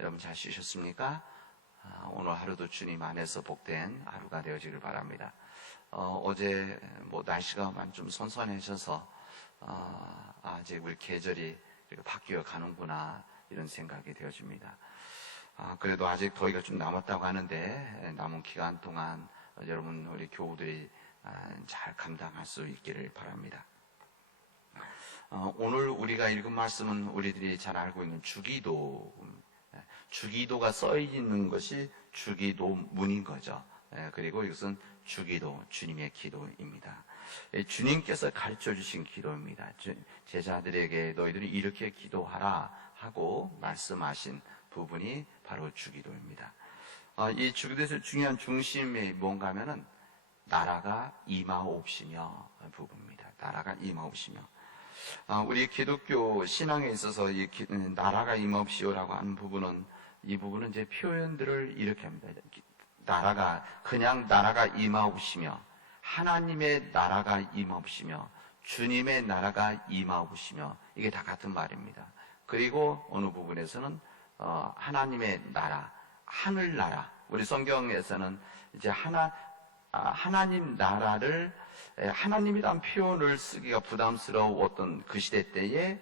여러분 잘 쉬셨습니까? 오늘 하루도 주님 안에서 복된 하루가 되어지길 바랍니다. 어제 날씨가 좀 선선해져서 아직 우리 계절이 바뀌어 가는구나 이런 생각이 되어집니다. 그래도 아직 더위가 좀 남았다고 하는데 남은 기간 동안 여러분 우리 교우들이 잘 감당할 수 있기를 바랍니다. 오늘 우리가 읽은 말씀은 우리들이 잘 알고 있는 주기도가 써 있는 것이 주기도문인 거죠. 그리고 이것은 주기도, 주님의 기도입니다. 주님께서 가르쳐 주신 기도입니다. 제자들에게 너희들이 이렇게 기도하라 하고 말씀하신 부분이 바로 주기도입니다. 이 주기도에서 중요한 중심이 뭔가 하면은 나라가 임하옵시며 부분입니다. 나라가 임하옵시며. 우리 기독교 신앙에 있어서 이 나라가 임하옵시오라고 하는 부분은 이 부분은 이제 표현들을 이렇게 합니다. 그냥 나라가 임하옵시며, 하나님의 나라가 임하옵시며, 주님의 나라가 임하옵시며, 이게 다 같은 말입니다. 그리고 어느 부분에서는 하나님의 나라, 하늘나라. 우리 성경에서는 이제 하나님 나라를 하나님이란 표현을 쓰기가 부담스러웠던 그 시대 때에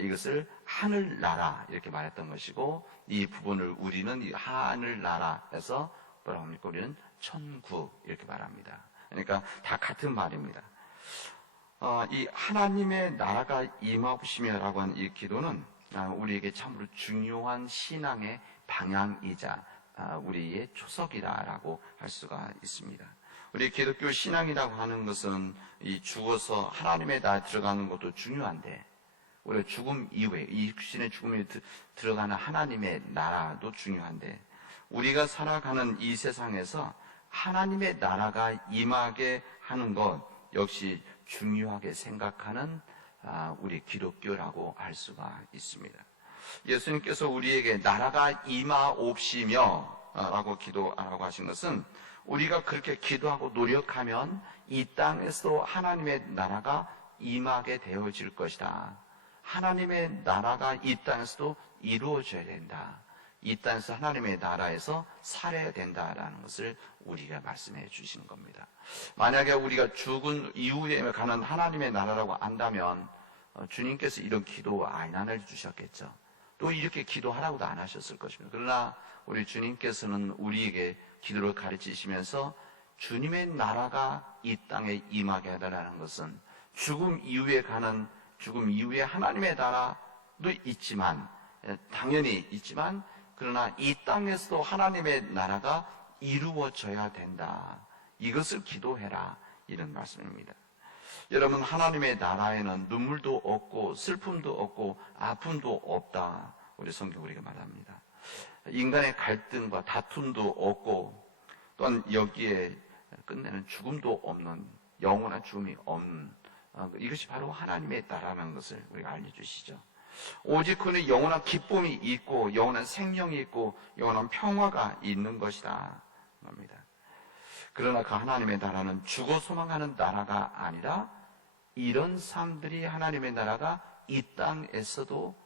이것을 하늘나라 이렇게 말했던 것이고, 이 부분을 우리는 이 하늘나라에서 뭐라고 합니까? 우리는 천국 이렇게 말합니다. 그러니까 다 같은 말입니다. 이 하나님의 나라가 임하옵시며라고 하는 이 기도는 우리에게 참으로 중요한 신앙의 방향이자 우리의 초석이다라고 할 수가 있습니다. 우리 기독교 신앙이라고 하는 것은 이 죽어서 하나님의 나라에 들어가는 것도 중요한데, 우리 죽음 이후에 이 육신의 죽음에 들어가는 하나님의 나라도 중요한데, 우리가 살아가는 이 세상에서 하나님의 나라가 임하게 하는 것 역시 중요하게 생각하는 우리 기독교라고 할 수가 있습니다. 예수님께서 우리에게 나라가 임하옵시며 라고 기도하라고 하신 것은 우리가 그렇게 기도하고 노력하면 이 땅에서도 하나님의 나라가 임하게 되어질 것이다. 하나님의 나라가 이 땅에서도 이루어져야 된다. 이 땅에서 하나님의 나라에서 살아야 된다라는 것을 우리가 말씀해 주시는 겁니다. 만약에 우리가 죽은 이후에 가는 하나님의 나라라고 안다면 주님께서 이런 기도 안 해주셨겠죠. 또 이렇게 기도하라고도 안 하셨을 것입니다. 그러나 우리 주님께서는 우리에게 기도를 가르치시면서 주님의 나라가 이 땅에 임하게 하다라는 것은 죽음 이후에 하나님의 나라도 있지만, 당연히 있지만, 그러나 이 땅에서도 하나님의 나라가 이루어져야 된다. 이것을 기도해라. 이런 말씀입니다. 여러분, 하나님의 나라에는 눈물도 없고 슬픔도 없고 아픔도 없다. 우리 성경 우리가 말합니다. 인간의 갈등과 다툼도 없고, 또한 여기에 끝내는 죽음도 없는, 영원한 죽음이 없는, 이것이 바로 하나님의 나라라는 것을 우리가 알려주시죠. 오직 그는 영원한 기쁨이 있고 영원한 생명이 있고 영원한 평화가 있는 것이다 합니다. 그러나 그 하나님의 나라는 죽어 소망하는 나라가 아니라 이런 사람들이 하나님의 나라가 이 땅에서도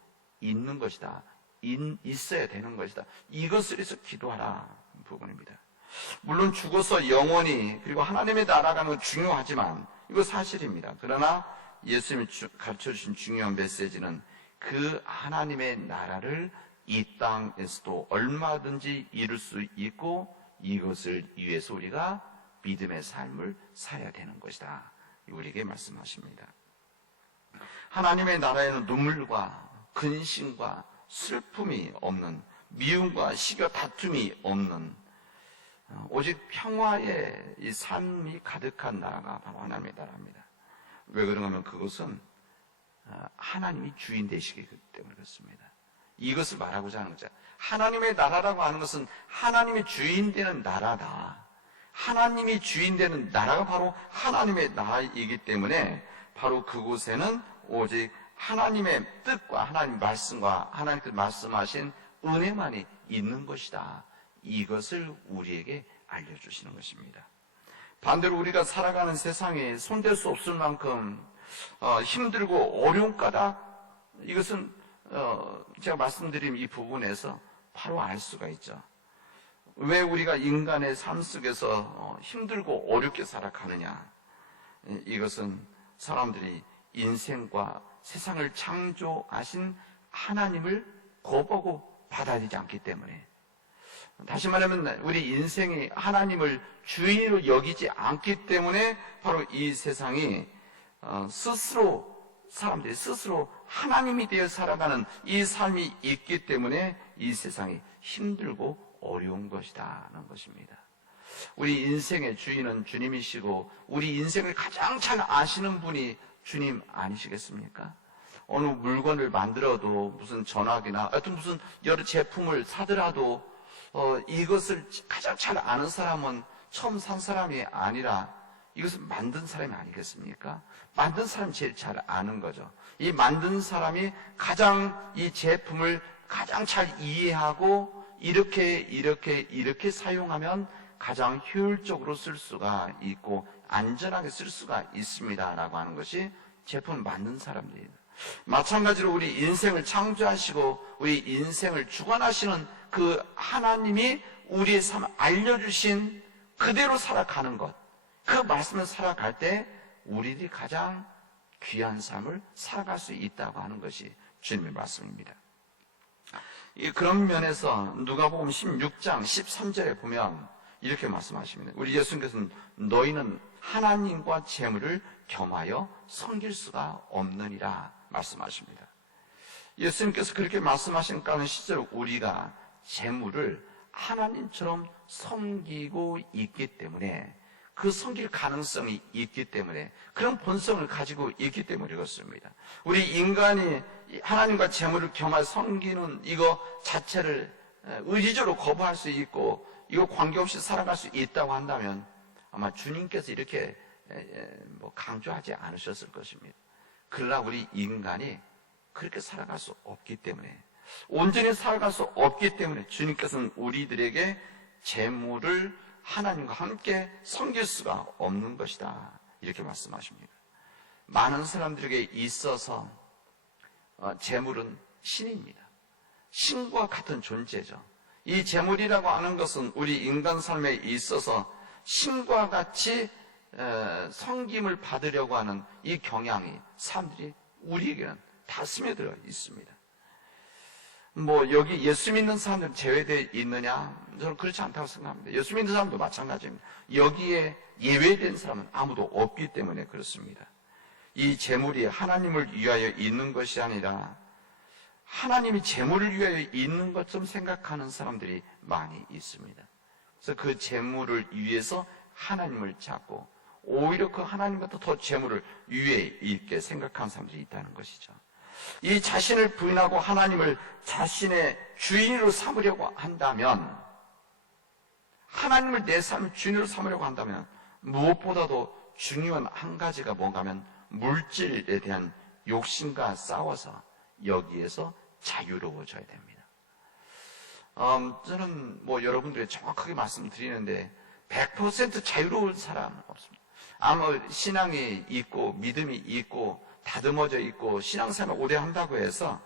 있는 것이다. 있어야 되는 것이다. 이것을 위해서 기도하라 부분입니다. 물론 죽어서 영원히 그리고 하나님의 나라가는 중요하지만 이거 사실입니다. 그러나 예수님이 가르쳐주신 중요한 메시지는 그 하나님의 나라를 이 땅에서도 얼마든지 이룰 수 있고 이것을 위해서 우리가 믿음의 삶을 살아야 되는 것이다. 우리에게 말씀하십니다. 하나님의 나라에는 눈물과 근심과 슬픔이 없는, 미움과 시기와 다툼이 없는, 오직 평화의 이 삶이 가득한 나라가 바로 하나님의 나라입니다. 왜 그런가 하면 그것은 하나님이 주인 되시기 때문에 그렇습니다. 이것을 말하고자 하는 거죠. 하나님의 나라라고 하는 것은 하나님이 주인 되는 나라다. 하나님이 주인 되는 나라가 바로 하나님의 나라이기 때문에 바로 그곳에는 오직 하나님의 뜻과 하나님 말씀과 하나님께서 말씀하신 은혜만이 있는 것이다. 이것을 우리에게 알려주시는 것입니다. 반대로 우리가 살아가는 세상에 손댈 수 없을 만큼 힘들고 어려운 까닭, 이것은 제가 말씀드린 이 부분에서 바로 알 수가 있죠. 왜 우리가 인간의 삶 속에서 힘들고 어렵게 살아가느냐? 이것은 사람들이 인생과 세상을 창조하신 하나님을 거부하고 받아들이지 않기 때문에, 다시 말하면 우리 인생이 하나님을 주인으로 여기지 않기 때문에 바로 이 세상이 사람들이 스스로 하나님이 되어 살아가는 이 삶이 있기 때문에 이 세상이 힘들고 어려운 것이다는 것입니다. 우리 인생의 주인은 주님이시고 우리 인생을 가장 잘 아시는 분이 주님 아니시겠습니까? 어느 물건을 만들어도, 무슨 전화기나 하여튼 무슨 여러 제품을 사더라도 이것을 가장 잘 아는 사람은 처음 산 사람이 아니라 이것을 만든 사람이 아니겠습니까? 만든 사람이 제일 잘 아는 거죠. 이 만든 사람이 가장 이 제품을 가장 잘 이해하고 이렇게 사용하면 가장 효율적으로 쓸 수가 있고 안전하게 쓸 수가 있습니다라고 하는 것이 제품을 만든 사람들이에요. 마찬가지로 우리 인생을 창조하시고 우리 인생을 주관하시는 그 하나님이 우리의 삶을 알려주신 그대로 살아가는 것, 그 말씀을 살아갈 때 우리들이 가장 귀한 삶을 살아갈 수 있다고 하는 것이 주님의 말씀입니다. 그런 면에서 누가복음 16장 13절에 보면 이렇게 말씀하십니다. 우리 예수님께서는 너희는 하나님과 재물을 겸하여 섬길 수가 없느니라 말씀하십니다. 예수님께서 그렇게 말씀하신 시절 우리가 재물을 하나님처럼 섬기고 있기 때문에, 그 섬길 가능성이 있기 때문에, 그런 본성을 가지고 있기 때문에 그렇습니다. 우리 인간이 하나님과 재물을 겸하여 섬기는 이거 자체를 의지적으로 거부할 수 있고 이거 관계없이 살아갈 수 있다고 한다면 아마 주님께서 이렇게 강조하지 않으셨을 것입니다. 그러나 우리 인간이 그렇게 살아갈 수 없기 때문에, 온전히 살아갈 수 없기 때문에 주님께서는 우리들에게 재물을 하나님과 함께 섬길 수가 없는 것이다, 이렇게 말씀하십니다. 많은 사람들에게 있어서 재물은 신입니다. 신과 같은 존재죠. 이 재물이라고 하는 것은 우리 인간 삶에 있어서 신과 같이 섬김을 받으려고 하는 이 경향이 사람들이 우리에게는 다 스며들어 있습니다. 여기 예수 믿는 사람들은 제외되어 있느냐? 저는 그렇지 않다고 생각합니다. 예수 믿는 사람도 마찬가지입니다. 여기에 예외된 사람은 아무도 없기 때문에 그렇습니다. 이 재물이 하나님을 위하여 있는 것이 아니라 하나님이 재물을 위하여 있는 것처럼 생각하는 사람들이 많이 있습니다. 그래서 그 재물을 위해서 하나님을 찾고 오히려 그 하나님보다 더 재물을 위에 있게 생각하는 사람들이 있다는 것이죠. 이 자신을 부인하고 하나님을 자신의 주인으로 삼으려고 한다면, 하나님을 내 삶의 주인으로 삼으려고 한다면 무엇보다도 중요한 한 가지가 뭔가 하면 물질에 대한 욕심과 싸워서 여기에서 자유로워져야 됩니다. 저는 여러분들이 정확하게 말씀드리는데 100% 자유로운 사람은 없습니다. 아무 신앙이 있고 믿음이 있고 다듬어져 있고 신앙생활을 오래 한다고 해서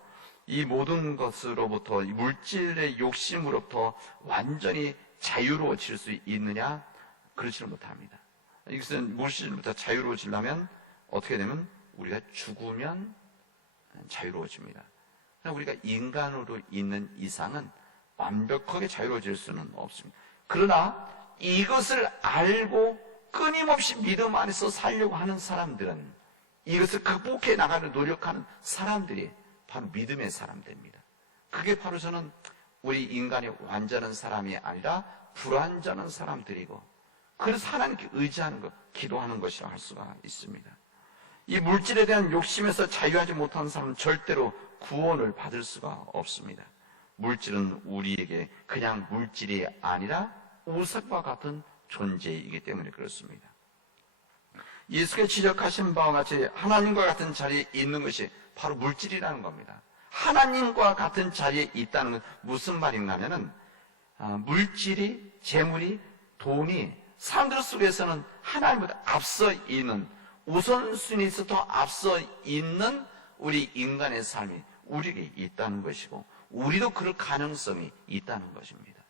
이 모든 것으로부터, 이 물질의 욕심으로부터 완전히 자유로워질 수 있느냐? 그렇지는 못합니다. 이것은 물질부터 자유로워지려면 어떻게 되면 우리가 죽으면 자유로워집니다. 그러나 우리가 인간으로 있는 이상은 완벽하게 자유로워질 수는 없습니다. 그러나 이것을 알고 끊임없이 믿음 안에서 살려고 하는 사람들은, 이것을 극복해 나가는 노력하는 사람들이 바로 믿음의 사람들입니다. 그게 바로 저는 우리 인간이 완전한 사람이 아니라 불완전한 사람들이고, 그래서 하나님께 의지하는 것, 기도하는 것이라 할 수가 있습니다. 이 물질에 대한 욕심에서 자유하지 못하는 사람은 절대로 구원을 받을 수가 없습니다. 물질은 우리에게 그냥 물질이 아니라 우상과 같은 존재이기 때문에 그렇습니다. 예수께서 지적하신 바와 같이 하나님과 같은 자리에 있는 것이 바로 물질이라는 겁니다. 하나님과 같은 자리에 있다는 건 무슨 말인가 하면은 물질이, 재물이, 돈이 사람들 속에서는 하나님보다 앞서 있는, 우선순위에서 더 앞서 있는 우리 인간의 삶이 우리에게 있다는 것이고 우리도 그럴 가능성이 있다는 것입니다.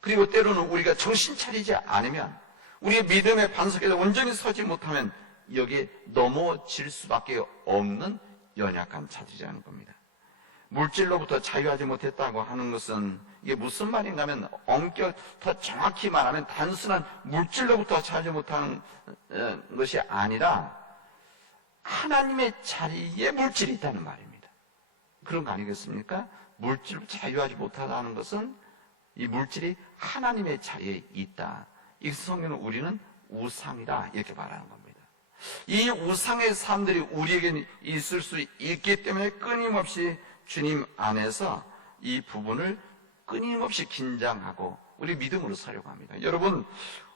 그리고 때로는 우리가 정신 차리지 않으면 우리의 믿음의 반석에서 온전히 서지 못하면 여기에 넘어질 수밖에 없는 연약한 자들이라는 겁니다. 물질로부터 자유하지 못했다고 하는 것은 이게 무슨 말인가 하면 더 정확히 말하면 단순한 물질로부터 자유하지 못하는 것이 아니라 하나님의 자리에 물질이 있다는 말입니다. 그런 거 아니겠습니까? 물질로 자유하지 못하다는 것은 이 물질이 하나님의 자리에 있다. 이 성경은 우리는 우상이다 이렇게 말하는 겁니다. 이 우상의 삶들이 우리에게 있을 수 있기 때문에 끊임없이 주님 안에서 이 부분을 끊임없이 긴장하고 우리 믿음으로 살려고 합니다. 여러분,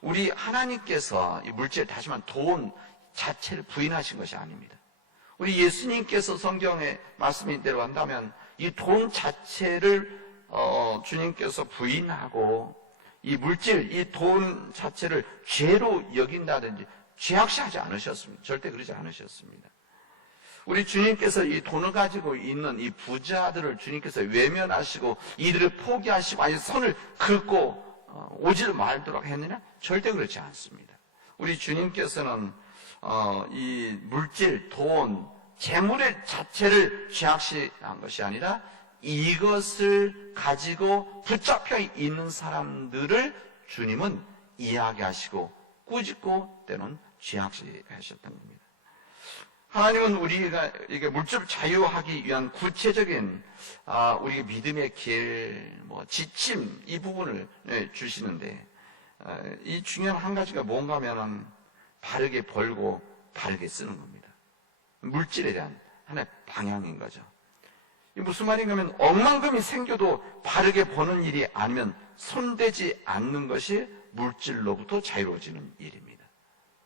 우리 하나님께서 이 물질, 다시 말하면 돈 자체를 부인하신 것이 아닙니다. 우리 예수님께서 성경에 말씀인 대로 한다면 이 돈 자체를 주님께서 부인하고 이 물질, 이 돈 자체를 죄로 여긴다든지 죄악시하지 않으셨습니다. 절대 그러지 않으셨습니다. 우리 주님께서 이 돈을 가지고 있는 이 부자들을 주님께서 외면하시고 이들을 포기하시고 아니 손을 긁고 오지를 말도록 했느냐? 절대 그렇지 않습니다. 우리 주님께서는 이 물질, 돈, 재물의 자체를 죄악시한 것이 아니라 이것을 가지고 붙잡혀 있는 사람들을 주님은 이야기하시고 꾸짖고 때는 죄악시하셨던 겁니다. 하나님은 우리가 이게 물질을 자유하기 위한 구체적인 우리 믿음의 길, 지침 이 부분을 주시는데 이 중요한 한 가지가 뭔가 하면은 바르게 벌고 바르게 쓰는 겁니다. 물질에 대한 하나의 방향인 거죠. 이 무슨 말인가 하면 억만금이 생겨도 바르게 버는 일이 아니면 손대지 않는 것이 물질로부터 자유로워지는 일입니다.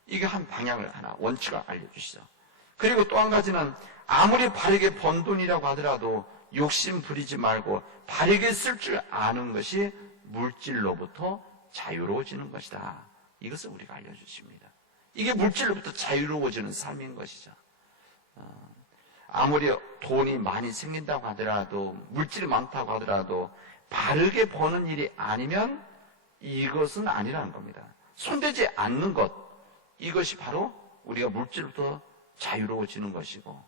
이게 한 방향을 하나 원칙을 알려주시죠. 그리고 또 한 가지는 아무리 바르게 번 돈이라고 하더라도 욕심 부리지 말고 바르게 쓸 줄 아는 것이 물질로부터 자유로워지는 것이다. 이것을 우리가 알려주십니다. 이게 물질로부터 자유로워지는 삶인 것이죠. 아무리 돈이 많이 생긴다고 하더라도 물질이 많다고 하더라도 바르게 버는 일이 아니면 이것은 아니라는 겁니다. 손대지 않는 것, 이것이 바로 우리가 물질로부터 자유로워지는 것이고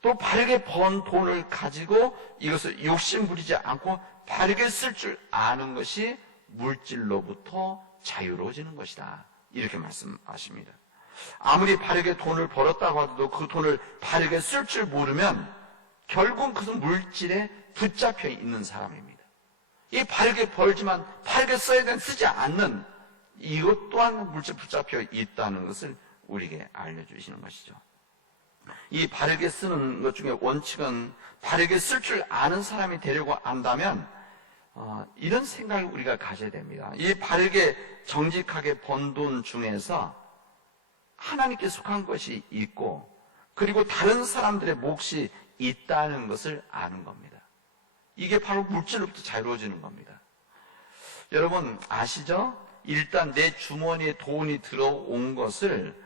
또 바르게 번 돈을 가지고 이것을 욕심 부리지 않고 바르게 쓸 줄 아는 것이 물질로부터 자유로워지는 것이다. 이렇게 말씀하십니다. 아무리 바르게 돈을 벌었다고 하더라도 그 돈을 바르게 쓸 줄 모르면 결국 그것은 물질에 붙잡혀 있는 사람입니다. 이 바르게 벌지만 바르게 써야 되는 쓰지 않는 이것 또한 물질에 붙잡혀 있다는 것을 우리에게 알려주시는 것이죠. 이 바르게 쓰는 것 중에 원칙은 바르게 쓸 줄 아는 사람이 되려고 한다면 이런 생각을 우리가 가져야 됩니다. 이 바르게 정직하게 번 돈 중에서 하나님께 속한 것이 있고 그리고 다른 사람들의 몫이 있다는 것을 아는 겁니다. 이게 바로 물질로부터 자유로워지는 겁니다. 여러분 아시죠? 일단 내 주머니에 돈이 들어온 것을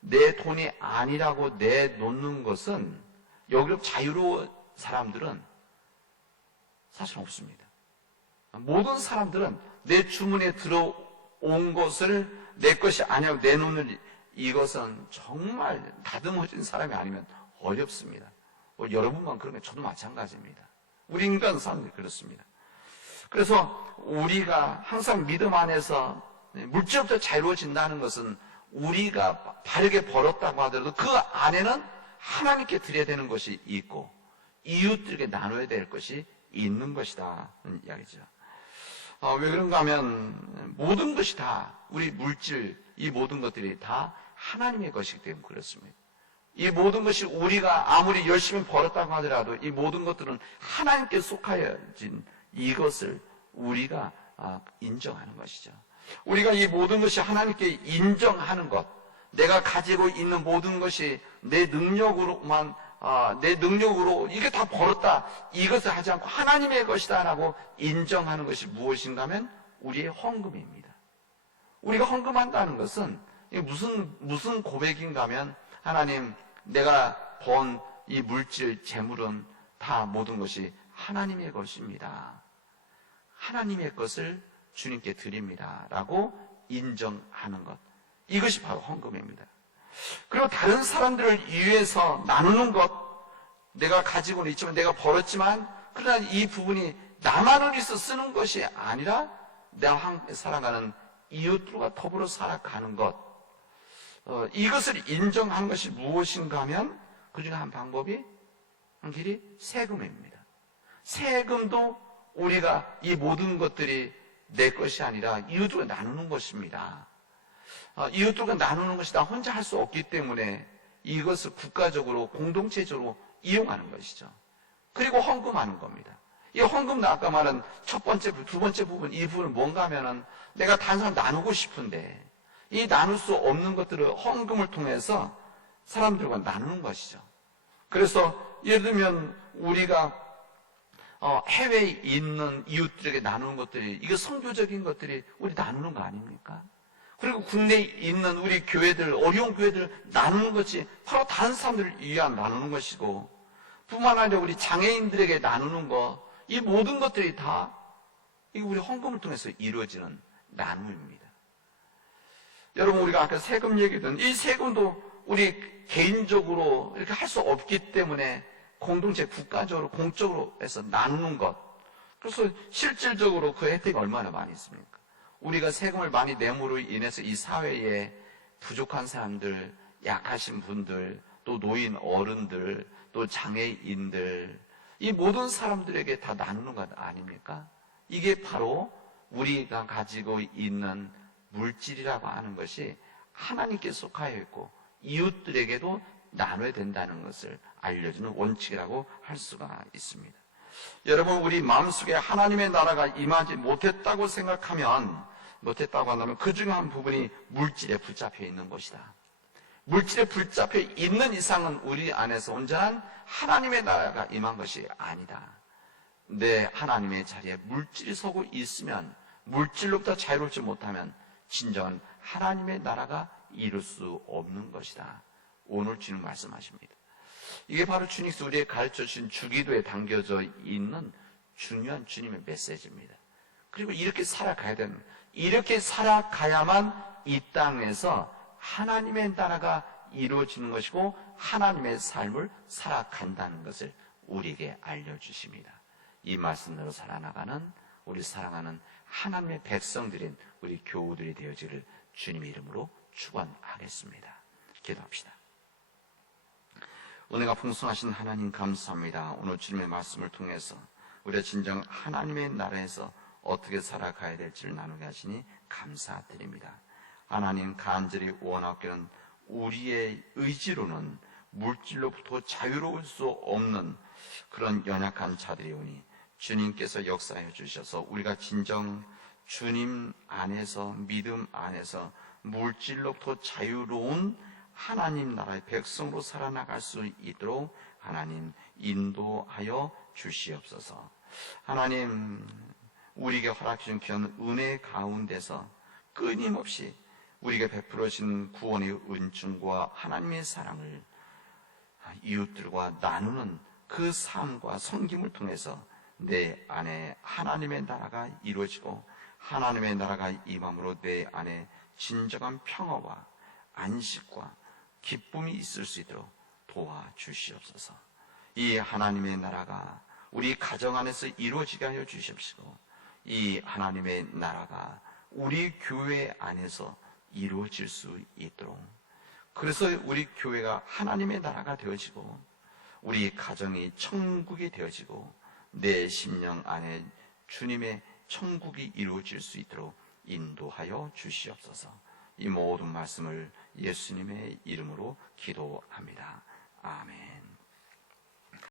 내 돈이 아니라고 내놓는 것은 여기로 자유로운 사람들은 사실 없습니다. 모든 사람들은 내 주머니에 들어온 것을 내 것이 아니라고 내놓는 이것은 정말 다듬어진 사람이 아니면 어렵습니다. 여러분만 그런 게 저도 마찬가지입니다. 우리 인간 사람들이 그렇습니다. 그래서 우리가 항상 믿음 안에서 물질로부터 자유로워진다는 것은 우리가 바르게 벌었다고 하더라도 그 안에는 하나님께 드려야 되는 것이 있고 이웃들에게 나눠야 될 것이 있는 것이다 는 이야기죠. 왜 그런가 하면 모든 것이 다 우리 물질 이 모든 것들이 다 하나님의 것이기 때문에 그렇습니다. 이 모든 것이 우리가 아무리 열심히 벌었다고 하더라도 이 모든 것들은 하나님께 속하여진 이것을 우리가 인정하는 것이죠. 우리가 이 모든 것이 하나님께 인정하는 것, 내가 가지고 있는 모든 것이 내 능력으로 이게 다 벌었다 이것을 하지 않고 하나님의 것이다라고 인정하는 것이 무엇인가 하면 우리의 헌금입니다. 우리가 헌금한다는 것은 무슨 고백인가 하면 하나님 내가 번 이 물질, 재물은 다 모든 것이 하나님의 것입니다. 하나님의 것을 주님께 드립니다. 라고 인정하는 것. 이것이 바로 헌금입니다. 그리고 다른 사람들을 위해서 나누는 것, 내가 가지고는 있지만, 내가 벌었지만, 그러나 이 부분이 나만을 위해서 쓰는 것이 아니라 내가 함께 살아가는 이웃들과 더불어 살아가는 것, 이것을 인정하는 것이 무엇인가 하면 그 중에 한 방법이, 한 길이 세금입니다. 세금도 우리가 이 모든 것들이 내 것이 아니라 이웃들과 나누는 것입니다. 이웃들과 나누는 것이 나 혼자 할 수 없기 때문에 이것을 국가적으로 공동체적으로 이용하는 것이죠. 그리고 헌금하는 겁니다. 이 헌금도 아까 말한 첫 번째, 두 번째 부분, 이 부분은 뭔가 하면은 내가 단순히 나누고 싶은데 이 나눌 수 없는 것들을 헌금을 통해서 사람들과 나누는 것이죠. 그래서 예를 들면 우리가 해외에 있는 이웃들에게 나누는 것들이, 이거 선교적인 것들이 우리 나누는 거 아닙니까? 그리고 국내에 있는 우리 교회들, 어려운 교회들 나누는 것이 바로 다른 사람들을 위한 나누는 것이고, 뿐만 아니라 우리 장애인들에게 나누는 것, 이 모든 것들이 다 이거 우리 헌금을 통해서 이루어지는 나눔입니다. 여러분, 우리가 아까 세금 얘기했던 이 세금도 우리 개인적으로 이렇게 할 수 없기 때문에 공동체, 국가적으로, 공적으로 해서 나누는 것. 그래서 실질적으로 그 혜택이 얼마나 많이 있습니까? 우리가 세금을 많이 내므로 인해서 이 사회에 부족한 사람들, 약하신 분들, 또 노인 어른들, 또 장애인들, 이 모든 사람들에게 다 나누는 것 아닙니까? 이게 바로 우리가 가지고 있는 물질이라고 하는 것이 하나님께 속하여 있고 이웃들에게도 나눠야 된다는 것을 알려주는 원칙이라고 할 수가 있습니다. 여러분, 우리 마음속에 하나님의 나라가 임하지 못했다고 한다면 그 중에 한 부분이 물질에 붙잡혀 있는 것이다. 물질에 붙잡혀 있는 이상은 우리 안에서 온전한 하나님의 나라가 임한 것이 아니다. 내 하나님의 자리에 물질이 서고 있으면, 물질로부터 자유롭지 못하면 진정한 하나님의 나라가 이룰 수 없는 것이다. 오늘 주님 말씀하십니다. 이게 바로 주님께서 우리에게 가르쳐주신 주기도에 담겨져 있는 중요한 주님의 메시지입니다. 그리고 이렇게 살아가야 됩니다. 이렇게 살아가야만 이 땅에서 하나님의 나라가 이루어지는 것이고 하나님의 삶을 살아간다는 것을 우리에게 알려주십니다. 이 말씀대로 살아나가는 우리 사랑하는 하나님의 백성들인 우리 교우들이 되어지기를 주님의 이름으로 축원하겠습니다. 기도합시다. 은혜가 풍성하신 하나님 감사합니다. 오늘 주님의 말씀을 통해서 우리가 진정 하나님의 나라에서 어떻게 살아가야 될지를 나누게 하시니 감사드립니다. 하나님, 간절히 원하기는 우리의 의지로는 물질로부터 자유로울 수 없는 그런 연약한 자들이 오니 주님께서 역사해 주셔서 우리가 진정 주님 안에서, 믿음 안에서 물질로부터 자유로운 하나님 나라의 백성으로 살아나갈 수 있도록 하나님 인도하여 주시옵소서. 하나님, 우리에게 허락해 준 귀한 은혜 가운데서 끊임없이 우리에게 베풀어 주신 구원의 은총과 하나님의 사랑을 이웃들과 나누는 그 삶과 섬김을 통해서 내 안에 하나님의 나라가 이루어지고 하나님의 나라가 임함으로 내 안에 진정한 평화와 안식과 기쁨이 있을 수 있도록 도와주시옵소서. 이 하나님의 나라가 우리 가정 안에서 이루어지게 하여 주십시고 이 하나님의 나라가 우리 교회 안에서 이루어질 수 있도록, 그래서 우리 교회가 하나님의 나라가 되어지고 우리 가정이 천국이 되어지고 내 심령 안에 주님의 천국이 이루어질 수 있도록 인도하여 주시옵소서. 이 모든 말씀을 예수님의 이름으로 기도합니다. 아멘.